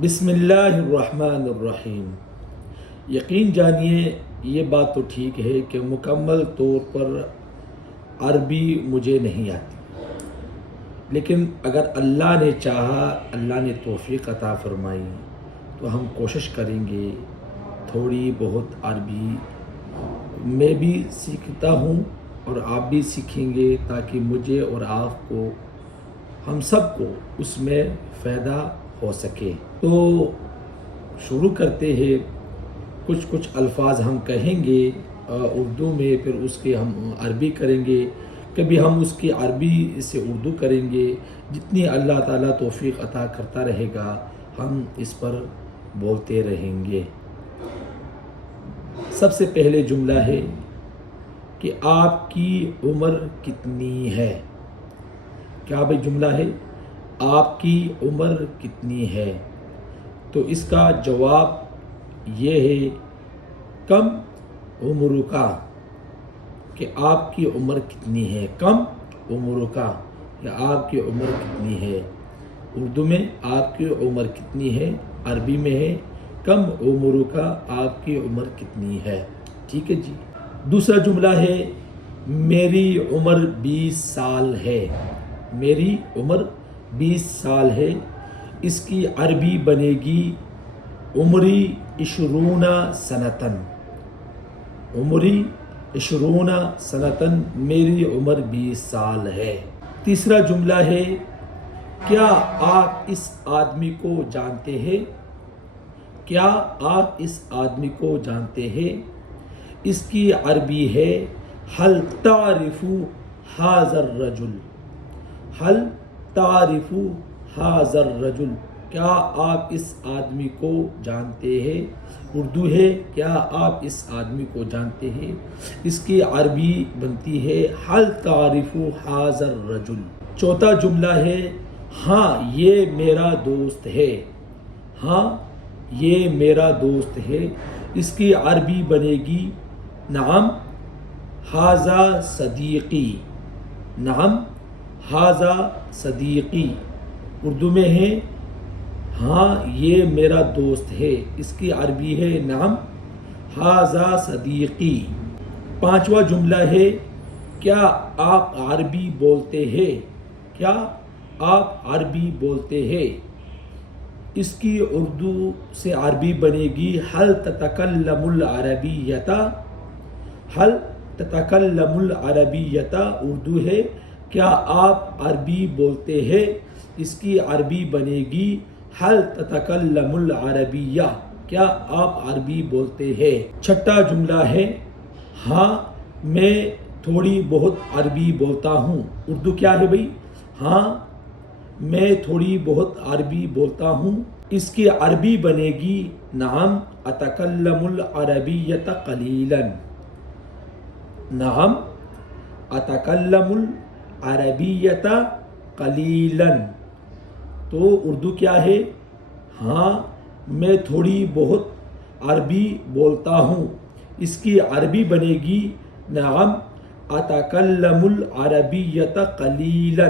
بسم اللہ الرحمن الرحیم۔ یقین جانیے یہ بات تو ٹھیک ہے کہ مکمل طور پر عربی مجھے نہیں آتی، لیکن اگر اللہ نے چاہا، اللہ نے توفیق عطا فرمائی تو ہم کوشش کریں گے تھوڑی بہت عربی میں بھی سیکھتا ہوں اور آپ بھی سیکھیں گے، تاکہ مجھے اور آپ کو، ہم سب کو اس میں فائدہ ہو سکے۔ تو شروع کرتے ہیں، کچھ الفاظ ہم کہیں گے اردو میں، پھر اس کے ہم عربی کریں گے، کبھی ہم اس کی عربی سے اردو کریں گے، جتنی اللہ تعالیٰ توفیق عطا کرتا رہے گا ہم اس پر بولتے رہیں گے۔ سب سے پہلے جملہ ہے کہ آپ کی عمر کتنی ہے؟ کیا بھائی جملہ ہے؟ آپ کی عمر کتنی ہے؟ تو اس کا جواب یہ ہے کم عمر کا، کہ آپ کی عمر کتنی ہے، کم عمر کا، یا آپ کی عمر کتنی ہے۔ اردو میں آپ کی عمر کتنی ہے، عربی میں ہے کم عمر کا، آپ کی عمر کتنی ہے۔ ٹھیک ہے جی۔ دوسرا جملہ ہے میری عمر 20 سال ہے، میری عمر 20 سال ہے۔ اس کی عربی بنے گی عمری 20 سنتن، عمری 20 سنتن، میری عمر 20 سال ہے۔ تیسرا جملہ ہے کیا آپ اس آدمی کو جانتے ہیں؟ کیا آپ اس آدمی کو جانتے ہیں؟ اس کی عربی ہے هل تعرف هذا الرجل، هل تعرف هذا الرجل، کیا آپ اس آدمی کو جانتے ہیں؟ اردو ہے کیا آپ اس آدمی کو جانتے ہیں، اس کی عربی بنتی ہے هل تعرف هذا الرجل۔ چوتھا جملہ ہے ہاں یہ میرا دوست ہے، ہاں یہ میرا دوست ہے۔ اس کی عربی بنے گی نعم ھذا صدیقی، نعم ھذا صدیقی۔ اردو میں ہے ہاں یہ میرا دوست ہے، اس کی عربی ہے نعم ھذا صدیقی۔ پانچواں جملہ ہے کیا آپ عربی بولتے ہیں؟ کیا آپ عربی بولتے ہیں؟ اس کی اردو سے عربی بنے گی هل تتکلم العربیۃ، هل تتکلم العربیۃ۔ اردو ہے کیا آپ عربی بولتے ہیں؟ اس کی عربی بنے گی هل تتکلم العربیہ، کیا آپ عربی بولتے ہیں۔ چھٹا جملہ ہے ہاں میں تھوڑی بہت عربی بولتا ہوں۔ اردو کیا ہے بھائی؟ ہاں میں تھوڑی بہت عربی بولتا ہوں۔ اس کی عربی بنے گی نعم اتکلم العربیۃ قلیلا، نعم اتکلم العربیۃ قلیلا۔ تو اردو کیا ہے؟ ہاں میں تھوڑی بہت عربی بولتا ہوں۔ اس کی عربی بنے گی نعم اتکلم العربیۃ قلیلا،